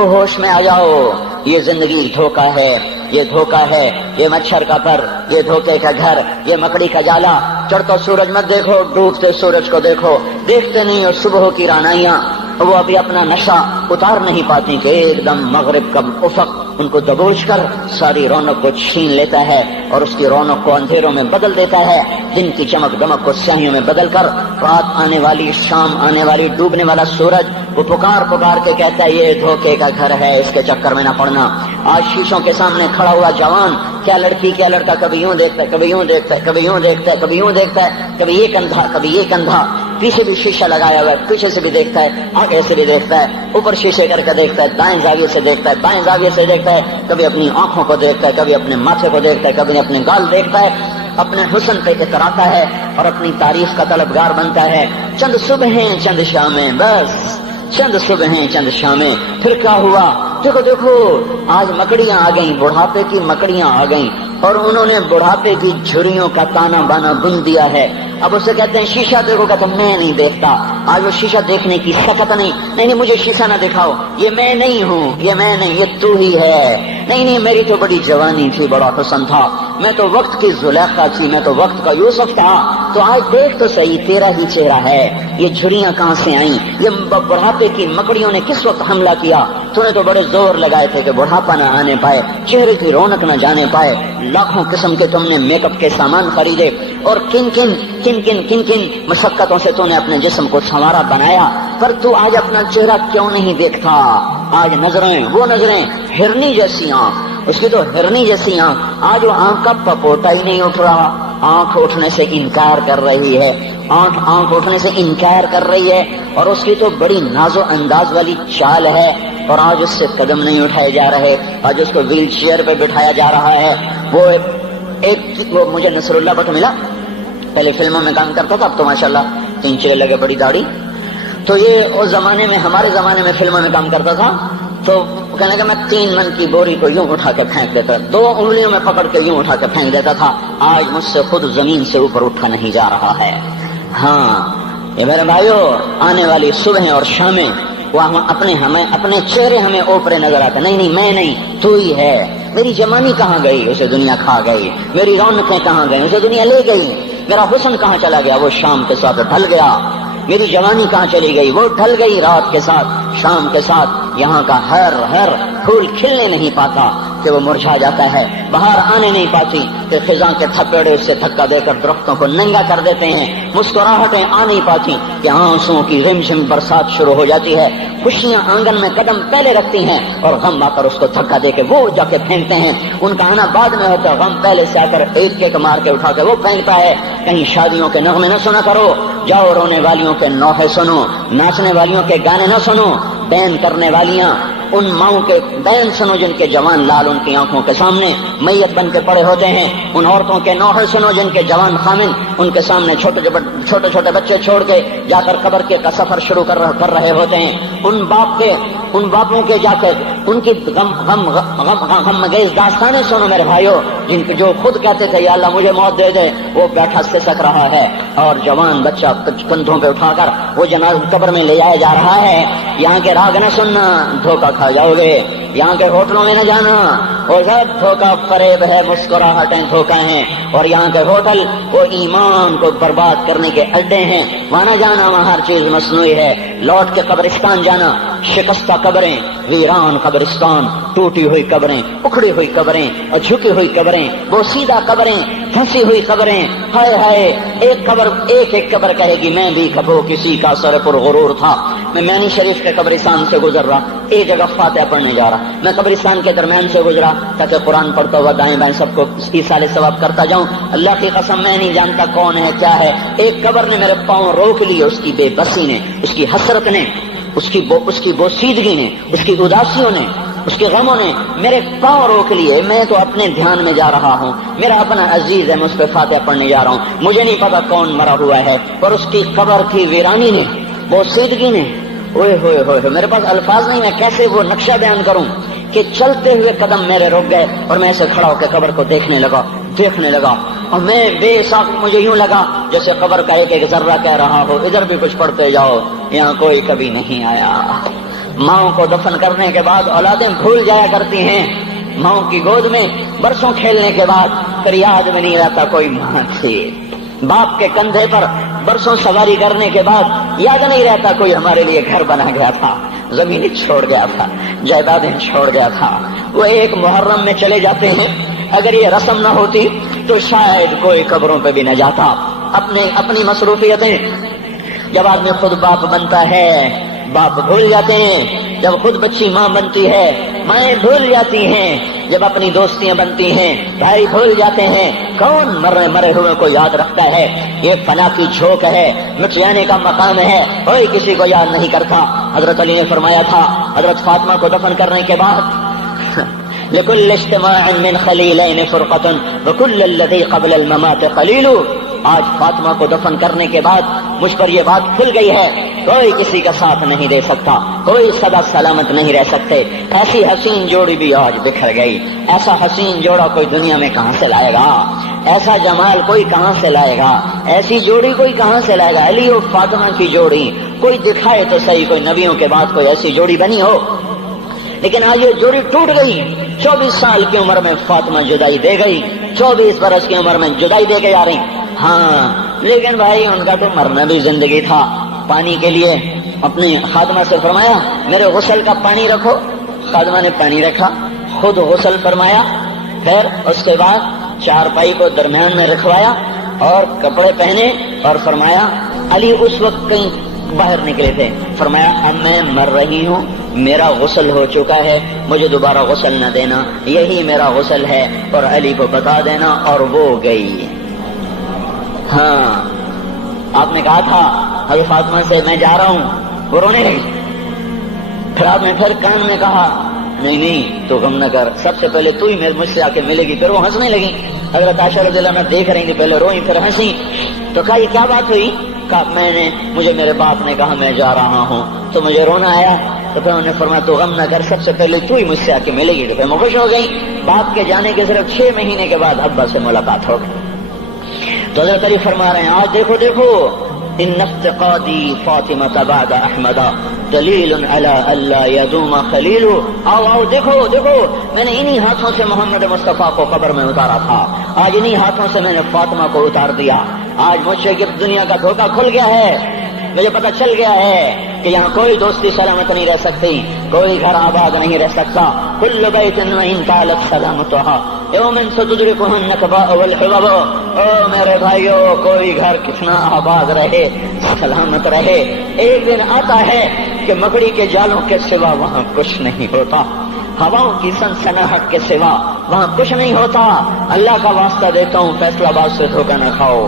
او ہوش میں آ جاؤ، یہ زندگی دھوکہ ہے، یہ دھوکہ ہے، یہ مچھر کا پر، یہ دھوکے کا گھر، یہ مکڑی کا جالا۔ چڑھتا سورج مت دیکھو، ڈوبتے سورج کو دیکھو، دیکھتے نہیں اور صبح کی رانائیاں وہ ابھی اپنا نشہ اتار نہیں پاتی کہ ایک دم مغرب کا افق ان کو دبوچ کر ساری رونق کو چھین لیتا ہے اور اس کی رونق کو اندھیروں میں بدل دیتا ہے، دن کی چمک دمک کو سیاہیوں میں بدل کر رات آنے والی، شام آنے والی، ڈوبنے والا سورج وہ پکار پکار کے کہتا ہے یہ دھوکے کا گھر ہے، اس کے چکر میں نہ پڑنا۔ آج شیشوں کے سامنے کھڑا ہوا جوان کیا لڑکی کیا لڑکا کبھی یوں دیکھتا ہے، کبھی یوں دیکھتا ہے، کبھی یوں دیکھتا ہے، کبھی یوں دیکھتا ہے، کبھی یہ کندھا کبھی یہ کندھا، پیچھے بھی شیشہ لگایا ہوا ہے، پیچھے سے بھی دیکھتا ہے، آگے سے بھی دیکھتا ہے، اوپر شیشے کر کے دیکھتا ہے، دائیں زاویے سے دیکھتا ہے، بائیں زاویے سے دیکھتا ہے، کبھی اپنی آنکھوں کو دیکھتا ہے، کبھی اپنے ماتھے کو دیکھتا ہے، کبھی اپنے گال دیکھتا ہے، اپنے حسن پہ اتراتا ہے اور اپنی تعریف کا طلبگار بنتا ہے۔ چند صبحیں چند شامیں، بس چند صبحیں چند شامیں، پھر کیا ہوا؟ دیکھو دیکھو آج مکڑیاں آ گئیں، بڑھاپے کی مکڑیاں آ گئیں اور انہوں نے بڑھاپے کی جھریوں کا تانا بانا بن دیا ہے۔ اب اسے کہتے ہیں شیشہ دیکھو، کہتا میں نہیں دیکھتا۔ آج وہ شیشہ دیکھنے کی سکت نہیں مجھے شیشہ نہ دکھاؤ، یہ میں نہیں ہوں، یہ میں نہیں، یہ تو ہی ہے۔ نہیں میری تو بڑی جوانی تھی، بڑا حسن تھا، میں تو وقت کی زلیخا تھی، میں تو وقت کا یوسف تھا، تو آج دیکھ تو صحیح تیرا ہی چہرہ ہے، یہ جھریاں کہاں سے آئیں؟ یہ بڑھاپے کی مکڑیوں نے کس وقت حملہ کیا؟ تو نے تو بڑے زور لگائے تھے کہ بڑھاپا نہ آنے پائے، چہرے کی رونق نہ جانے پائے، لاکھوں قسم کے تم نے میک اپ کے سامان خریدے اور کن کن مشقتوں سے تو نے اپنے جسم کو سنوارا بنایا، پر تو آج اپنا چہرہ کیوں نہیں دیکھتا؟ آج نظریں وہ نظریں، ہرنی جیسی آنکھ، اس کی تو ہرنی جیسی آنکھ، آج وہ آنکھ کا پپوٹا ہی نہیں اٹھ رہا، آنکھ اٹھنے سے انکار کر رہی ہے، آنکھ اٹھنے سے انکار کر رہی ہے، اور اس کی تو بڑی ناز و انداز والی چال ہے، اور آج اس سے قدم نہیں اٹھائے جا رہے، آج اس کو ویل چیئر پہ بٹھایا جا رہا ہے۔ وہ مجھے نصر اللہ بٹ ملا، پہلے فلموں میں کام کرتا تھا، اب تو ماشاءاللہ 3 چلے لگے، بڑی داڑھی، تو یہ اس زمانے میں، ہمارے زمانے میں فلموں میں کام کرتا تھا، تو کہنے کہ میں 3 من کی بوری کو یوں اٹھا کے پھینک دیتا، 2 انگلیوں میں پکڑ کے یوں اٹھا کے پھینک دیتا تھا، آج مجھ سے خود زمین سے اوپر اٹھا نہیں جا رہا ہے۔ ہاں یہ میرے بھائیو، آنے والی صبح اور شامیں وہ اپنے چہرے ہمیں اوپرے نظر آتے، نہیں میں نہیں، تو ہی ہے۔ میری جوانی کہاں گئی؟ اسے دنیا کھا گئی۔ میری رونقیں کہاں گئی؟ اسے دنیا لے گئی۔ میرا حسن کہاں چلا گیا؟ وہ شام کے ساتھ ڈھل گیا۔ میری جوانی کہاں چلی گئی؟ وہ ڈھل گئی رات کے ساتھ، شام کے ساتھ۔ یہاں کا ہر پھول کھلنے نہیں پاتا کہ وہ مرجھا جاتا ہے، بہار آنے نہیں پاتی کہ خزاں کے تھپیڑے سے دھکا دے کر درختوں کو ننگا کر دیتے ہیں، مسکراہٹیں آ نہیں پاتی کہ آنسوؤں کی رمجم برسات شروع ہو جاتی ہے، خوشیاں آنگن میں قدم پہلے رکھتی ہیں اور غم آ کر اس کو دھکا دے کے وہ جا کے پھینکتے ہیں۔ ان کا آنا بعد میں ہوتا ہے، غم پہلے سے آ کر ایک مار کے اٹھا کے وہ پھینکتا ہے۔ کہیں شادیوں کے نغمے نہ سنا کرو، جاؤ رونے والیوں کے نوحے سنو، ناچنے والیوں کے گانے نہ سنو، بین کرنے والیاں ان ماؤں کے بین سنو جن کے جوان لال ان کی آنکھوں کے سامنے میت بن کے پڑے ہوتے ہیں، ان عورتوں کے نوحے سنو جن کے جوان خامن ان کے سامنے چھوٹے چھوٹے بچے چھوڑ کے جا کر قبر کے کا سفر شروع کر رہے ہوتے ہیں، ان باپوں کے جا کر ان کی غم گیز داستانیں سنو میرے بھائیو، جن کے جو خود کہتے تھے یا اللہ مجھے موت دے دے، وہ بیٹھا سسک رہا ہے اور جوان بچہ کندھوں پہ اٹھا کر وہ جنازہ قبر میں لے جایا جا رہا ہے۔ یہاں کے راگ نہ سننا، دھوکہ کھا جاؤ گے۔ یہاں کے ہوٹلوں میں نہ جانا، وہ سب دھوکہ فریب ہے، مسکراہٹیں دھوکہ ہیں، اور یہاں کے ہوٹل وہ ایمان کو برباد کرنے کے اڈے ہیں، وہاں نہ جانا، وہاں ہر چیز مصنوعی ہے۔ لوٹ کے قبرستان جانا، شکستہ قبریں، ویران قبرستان، ٹوٹی ہوئی قبریں، اکھڑی ہوئی قبریں اور جھکی ہوئی قبریں، بوسیدہ قبریں، پھنسی ہوئی قبریں، ہائے ہائے، ایک قبر کہے گی میں بھی کبھی کسی کا سر پر غرور تھا۔ میں میانی شریف کے قبرستان سے گزر رہا، ایک جگہ فاتحہ پڑھنے جا رہا، میں قبرستان کے درمیان سے گزرا تاکہ قرآن پڑھتا ہوا دائیں بائیں سب کو ایصال ثواب کرتا جاؤں۔ اللہ کی قسم میں نہیں جانتا کون ہے کیا ہے، ایک قبر نے میرے پاؤں روک لیے، اس کی بے بسی نے، اس کی حسرت نے، اس کی بوسیدگی نے، اس کی اداسیوں نے، اس کے غموں نے میرے پاؤں روک لیے۔ میں تو اپنے دھیان میں جا رہا ہوں، میرا اپنا عزیز ہے، میں اس پہ فاتحہ پڑھنے جا رہا ہوں، مجھے نہیں پتا کون مرا ہوا ہے، اور اس کی قبر کی ویرانی نے، بوسیدگی نے، اوئے ہوئے ہوئے، میرے پاس الفاظ نہیں، میں کیسے وہ نقشہ بیان کروں کہ چلتے ہوئے قدم میرے رک گئے اور میں ایسے کھڑا ہو کے قبر کو دیکھنے لگا، اور میں بے ساکھ مجھے یوں لگا جیسے قبر کا ایک ذرہ کہہ رہا ہو ادھر بھی کچھ پڑھتے جاؤ، یہاں کوئی کبھی نہیں آیا۔ ماؤں کو دفن کرنے کے بعد اولادیں بھول جایا کرتی ہیں، ماؤں کی گود میں برسوں کھیلنے کے بعد پھر یاد میں نہیں رہتا کوئی ماں تھی، باپ کے کندھے پر برسوں سواری کرنے کے بعد یاد نہیں رہتا کوئی ہمارے لیے گھر بنا گیا تھا، زمین چھوڑ گیا تھا، جائیدادیں چھوڑ گیا تھا۔ وہ ایک محرم میں چلے جاتے ہیں، اگر یہ رسم نہ ہوتی تو شاید کوئی قبروں پہ بھی نہ جاتا۔ اپنی مصروفیتیں، جب آدمی خود باپ بنتا ہے باپ بھول جاتے ہیں، جب خود بچی ماں بنتی ہے مائیں بھول جاتی ہیں، جب اپنی دوستیاں بنتی ہیں بھائی بھول جاتے ہیں۔ کون مرے ہوئے کو یاد رکھتا ہے؟ یہ فنا کی جھوک ہے، مٹ جانے کا مقام ہے، کوئی کسی کو یاد نہیں کرتا۔ حضرت علی نے فرمایا تھا حضرت فاطمہ کو دفن کرنے کے بعد لكل اجتماع من خلیلین فرقۃ وكل الذی قبل الممات قلیل۔ آج فاطمہ کو دفن کرنے کے بعد مجھ پر یہ بات کھل گئی ہے، کوئی کسی کا ساتھ نہیں دے سکتا، کوئی سدا سلامت نہیں رہ سکتے۔ ایسی حسین جوڑی بھی آج بکھر گئی، ایسا حسین جوڑا کوئی دنیا میں کہاں سے لائے گا؟ ایسا جمال کوئی کہاں سے لائے گا؟ ایسی جوڑی کوئی کہاں سے لائے گا؟ علی اور فاطمہ کی جوڑی کوئی دکھائے تو صحیح، کوئی نبیوں کے بعد کوئی ایسی جوڑی بنی ہو۔ لیکن آج یہ جوڑی ٹوٹ گئی۔ 24 سال کی عمر میں فاطمہ جدائی دے گئی، 24 برس کی عمر میں جدائی دے کے جا رہی۔ ہاں لیکن بھائی ان کا تو مرنا بھی زندگی تھا۔ پانی کے لیے اپنی خادمہ سے فرمایا میرے غسل کا پانی رکھو، خادمہ نے پانی رکھا، خود غسل فرمایا، پھر اس کے بعد چارپائی کو درمیان میں رکھوایا اور کپڑے پہنے اور فرمایا علی اس وقت کہیں باہر نکلے تھے، فرمایا اب میں مر رہی ہوں، میرا غسل ہو چکا ہے، مجھے دوبارہ غسل نہ دینا، یہی میرا غسل ہے اور علی کو بتا دینا۔ اور وہ گئی۔ ہاں آپ نے کہا تھا حضرت فاطمہ سے میں جا رہا ہوں، وہ رونے لگی۔ پھر آپ نے پھر کان میں کہا نہیں تو غم نہ کر، سب سے پہلے تو ہی مجھ سے آ کے ملے گی۔ پھر وہ ہنسنے لگی۔ حضرت عائشہ رضی اللہ عنہا دیکھ رہی تھی، پہلے روئی پھر ہنسی۔ تو کہا یہ کیا بات ہوئی؟ کہا مجھے میرے باپ نے کہا میں جا رہا ہوں تو مجھے رونا آیا، تو پھر انہوں نے فرمایا تو غم نہ کر، سب سے پہلے تو ہی مجھ سے آ کے ملے گی۔ تو پھر میں خوش ہو گئی۔ باپ کے جانے کے صرف 6 مہینے کے بعد ابا سے ملاقات ہو گئی۔ تو حضرت علی فرما رہے ہیں آج دیکھو ان افتقادی فاطمہ بعد احمد دلیل علی اللہ یدوم خلیل۔ آؤ دیکھو میں نے انہی ہاتھوں سے محمد مصطفیٰ کو قبر میں اتارا تھا، آج انہی ہاتھوں سے میں نے فاطمہ کو اتار دیا۔ آج مجھ سے دنیا کا دھوکہ کھل گیا ہے، مجھے پتہ چل گیا ہے کہ یہاں کوئی دوستی سلامت نہیں رہ سکتی، کوئی گھر آباد نہیں رہ سکتا۔ کل بیت وإن طالت سلامتها یوم ستدركه النكباء والحباب۔ او میرے بھائیو، کوئی گھر کتنا آباد رہے، سلامت رہے، ایک دن آتا ہے کہ مکڑی کے جالوں کے سوا وہاں کچھ نہیں ہوتا، ہواؤں کی سنسناہٹ کے سوا وہاں کچھ نہیں ہوتا۔ اللہ کا واسطہ دیتا ہوں فیصلہ آباد سے دھوکہ نہ کھاؤ،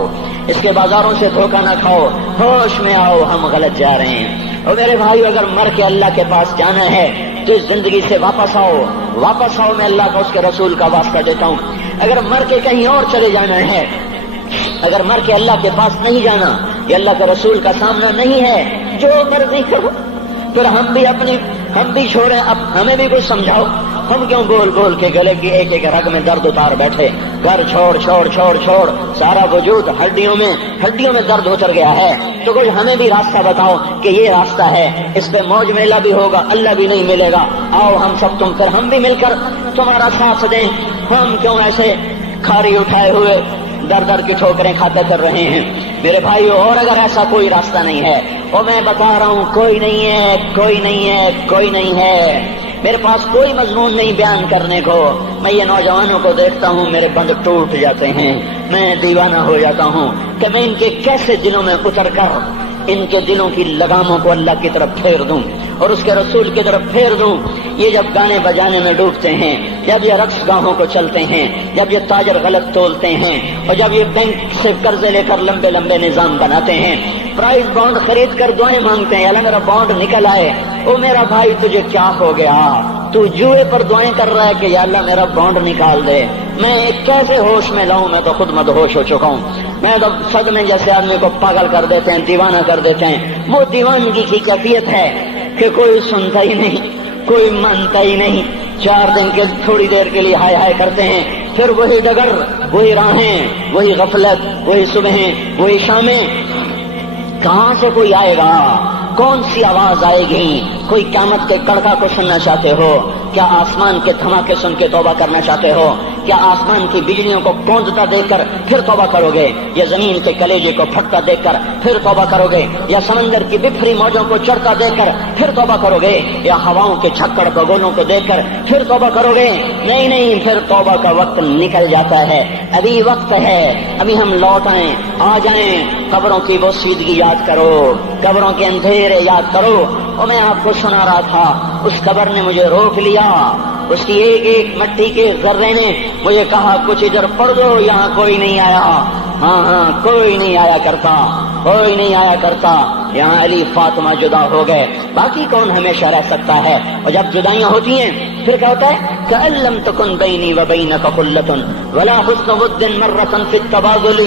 اس کے بازاروں سے دھوکہ نہ کھاؤ، ہوش میں آؤ، ہم غلط جا رہے ہیں۔ اور میرے بھائیو، اگر مر کے اللہ کے پاس جانا ہے تو اس زندگی سے واپس آؤ، میں اللہ کا اس کے رسول کا واسطہ دیتا ہوں۔ اگر مر کے کہیں اور چلے جانا ہے، اگر مر کے اللہ کے پاس نہیں جانا یا اللہ کے رسول کا سامنا نہیں ہے، جو مرضی کرو، پھر ہم بھی چھوڑیں، اب ہمیں بھی کچھ سمجھاؤ۔ ہم کیوں بول کے گلے کی ایک رگ میں درد اتار بیٹھے؟ گھر چھوڑ سارا وجود ہڈیوں میں درد اتر گیا ہے، تو کچھ ہمیں بھی راستہ بتاؤ کہ یہ راستہ ہے، اس پہ موج میلہ بھی ہوگا، اللہ بھی نہیں ملے گا۔ آؤ ہم سب ہم بھی مل کر تمہارا ساتھ دیں۔ ہم کیوں ایسے کھاری اٹھائے ہوئے در کی ٹھوکریں کھاتے پھر رہے ہیں؟ میرے بھائیو، اور اگر ایسا کوئی راستہ نہیں ہے، اور میں بتا رہا ہوں کوئی نہیں ہے، میرے پاس کوئی مضمون نہیں بیان کرنے کو، میں یہ نوجوانوں کو دیکھتا ہوں میرے بند ٹوٹ جاتے ہیں، میں دیوانہ ہو جاتا ہوں کہ میں ان کے کیسے دلوں میں اتر کر ان کے دلوں کی لگاموں کو اللہ کی طرف پھیر دوں اور اس کے رسول کی طرف پھیر دوں۔ یہ جب گانے بجانے میں ڈوبتے ہیں، جب یہ رقص گاہوں کو چلتے ہیں، جب یہ تاجر غلط تولتے ہیں، اور جب یہ بینک سے قرضے لے کر لمبے نظام بناتے ہیں، پرائز بانڈ خرید کر دعائیں مانگتے ہیں، اللہ میرا بانڈ نکل آئے۔ او میرا بھائی، تجھے کیا ہو گیا؟ تو جوئے پر دعائیں کر رہا ہے کہ یا اللہ میرا بانڈ نکال دے۔ میں کیسے ہوش میں لاؤں؟ میں تو خود مدہوش ہو چکا ہوں۔ میں تو صدمے جیسے آدمی کو پاگل کر دیتے ہیں، دیوانہ کر دیتے ہیں۔ وہ دیوانگی کی کیفیت ہے کہ کوئی سنتا ہی نہیں، کوئی مانتا ہی نہیں، 4 دن کے تھوڑی دیر کے لیے ہائے کرتے ہیں، پھر وہی ڈگر، وہی راہیں، وہی غفلت، وہی صبحیں، وہی شامیں۔ کہاں سے کوئی آئے گا؟ کون سی آواز آئے گی؟ کوئی قیامت کے کڑکا کو سننا چاہتے ہو؟ کیا آسمان کے دھماکے سن کے توبہ کرنا چاہتے ہو؟ کیا آسمان کی بجلیوں کو گونجتا دیکھ کر پھر توبہ کرو گے؟ یا زمین کے کلیجے کو پھٹتا دیکھ کر پھر توبہ کرو گے؟ یا سمندر کی بکھری موجوں کو چڑھتا دیکھ کر پھر توبہ کرو گے؟ یا ہواؤں کے چھکڑ بگولوں کو دیکھ کر پھر توبہ کرو گے؟ نہیں نہیں، پھر توبہ کا وقت نکل جاتا ہے، ابھی وقت ہے، ابھی ہم لوٹ آئیں، آ جائیں۔ قبروں کی وہ سیدگی یاد کرو، قبروں کے اندھیرے یاد کرو۔ اور میں آپ کو سنا رہا تھا، اس قبر نے مجھے روک لیا، اس کی ایک ایک مٹی کے ذرے نے مجھے کہا کچھ ادھر پڑھ دو، یہاں کوئی نہیں آیا۔ ہاں کوئی نہیں آیا کرتا، کوئی نہیں آیا کرتا، یہاں علی فاطمہ جدا ہو گئے، باقی کون ہمیشہ رہ سکتا ہے؟ اور جب جدائیاں ہوتی ہیں پھر کیا ہوتا ہے؟ کأن لم تکن بینی وبینک خلۃ ولا حسن ود مرۃ فی التبادل۔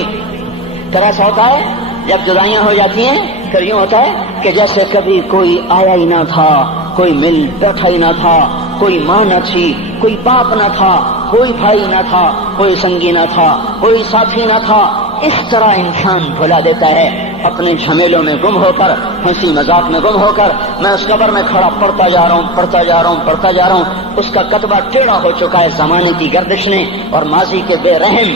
پھر ایسا ہوتا ہے جب جدائیاں ہو جاتی ہیں پھر یوں ہوتا ہے کہ جیسے کبھی کوئی آیا ہی نہ تھا، کوئی مل بیٹھا ہی نہ تھا، کوئی ماں نہ تھی، کوئی باپ نہ تھا، کوئی بھائی نہ تھا، کوئی سنگی نہ تھا، کوئی ساتھی نہ تھا۔ اس طرح انسان بھلا دیتا ہے، اپنے جھمیلوں میں گم ہو کر، ہنسی مذاق میں گم ہو کر۔ میں اس قبر میں کھڑا پڑھتا جا رہا ہوں، پڑھتا جا رہا ہوں، پڑھتا جا رہا ہوں۔ اس کا کتبہ ٹیڑھا ہو چکا ہے زمانے کی گردش نے اور ماضی کے بے رحم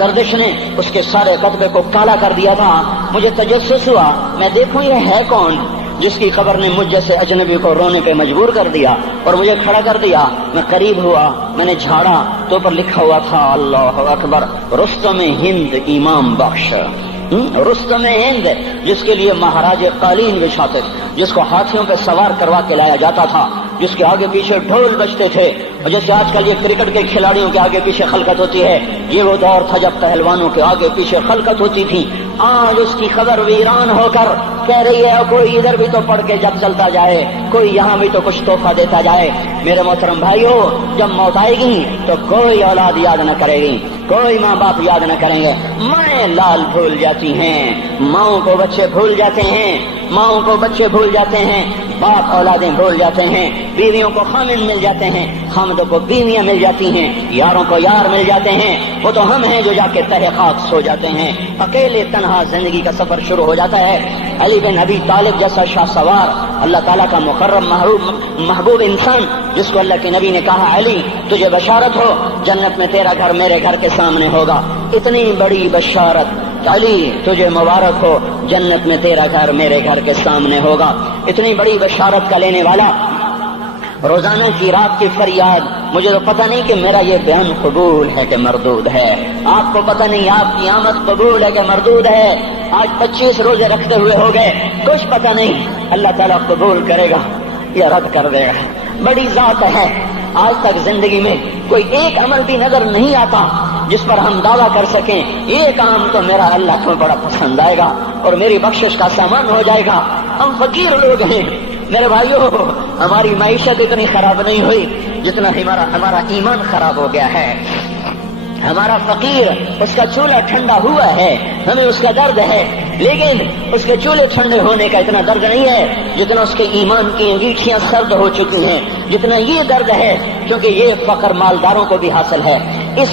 گردش نے اس کے سارے کتبے کو کالا کر دیا تھا۔ مجھے تجسس ہوا، میں دیکھوں یہ ہے کون جس کی قبر نے مجھ جیسے اجنبی کو رونے پہ مجبور کر دیا اور مجھے کھڑا کر دیا۔ میں قریب ہوا، میں نے جھاڑا تو پر لکھا ہوا تھا اللہ اکبر، رستم ہند امام بخش۔ رستم ہند، جس کے لیے مہاراج قالین بچھاتے، جس کو ہاتھیوں پہ سوار کروا کے لایا جاتا تھا، جس کے آگے پیچھے ڈھول بجتے تھے، اور جیسے آج کل یہ کرکٹ کے کھلاڑیوں کے آگے پیچھے خلقت ہوتی ہے، یہ وہ دور تھا جب پہلوانوں کے آگے پیچھے خلقت ہوتی تھی۔ آج اس کی خبر ویران ہو کر کہہ رہی ہے کوئی ادھر بھی تو پڑھ کے جب چلتا جائے، کوئی یہاں بھی تو کچھ تحفہ دیتا جائے۔ میرے محترم بھائیو، جب موت آئے گی تو کوئی اولاد یاد نہ کرے گی، کوئی ماں باپ یاد نہ کریں گے، مائیں لال بھول جاتی ہیں، ماؤں کو بچے بھول جاتے ہیں، ماؤں کو بچے بھول جاتے ہیں، باپ اولادیں بھول جاتے ہیں، بیویوں کو خامن مل جاتے ہیں، خامدوں کو بیویاں مل جاتی ہیں، یاروں کو یار مل جاتے ہیں۔ وہ تو ہم ہیں جو جا کے تہہ خاک سو جاتے ہیں، اکیلے تنہا زندگی کا سفر شروع ہو جاتا ہے۔ علی بن ابی طالب جیسا شاہ سوار، اللہ تعالیٰ کا مقرب محبوب انسان، جس کو اللہ کے نبی نے کہا علی تجھے بشارت ہو، جنت میں تیرا گھر میرے گھر کے سامنے ہوگا، اتنی بڑی بشارت علی تجھے مبارک ہو، جنت میں تیرا گھر میرے گھر کے سامنے ہوگا۔ اتنی بڑی بشارت کا لینے والا، روزانہ کی رات کی فریاد، مجھے تو پتہ نہیں کہ میرا یہ بیان قبول ہے کہ مردود ہے، آپ کو پتہ نہیں آپ کی آمد قبول ہے کہ مردود ہے۔ آج 25 روزے رکھتے ہوئے ہو گئے، کچھ پتہ نہیں اللہ تعالیٰ قبول کرے گا یا رد کر دے گا، بڑی ذات ہے۔ آج تک زندگی میں کوئی ایک عمل بھی نظر نہیں آتا جس پر ہم دعویٰ کر سکیں یہ کام تو میرا اللہ کو بڑا پسند آئے گا اور میری بخشش کا سامان ہو جائے گا۔ ہم فقیر لوگ ہیں میرے بھائیوں، ہماری معیشت اتنی خراب نہیں ہوئی جتنا ہمارا ایمان خراب ہو گیا ہے۔ ہمارا فقیر، اس کا چولہا ٹھنڈا ہوا ہے، ہمیں اس کا درد ہے، لیکن اس کے چولہے ٹھنڈے ہونے کا اتنا درد نہیں ہے جتنا اس کے ایمان کی انگیٹھیاں سرد ہو چکی ہیں، جتنا یہ درد ہے، کیونکہ یہ فقر مالداروں کو بھی حاصل ہے۔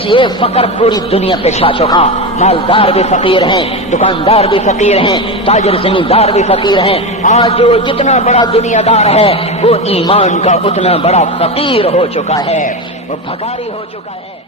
یہ فقر پوری دنیا پہ چھا چکا، مالدار بھی فقیر ہیں، دکاندار بھی فقیر ہیں، تاجر زمیندار بھی فقیر ہیں۔ آج جو جتنا بڑا دنیا دار ہے وہ ایمان کا اتنا بڑا فقیر ہو چکا ہے، وہ بھکاری ہو چکا ہے۔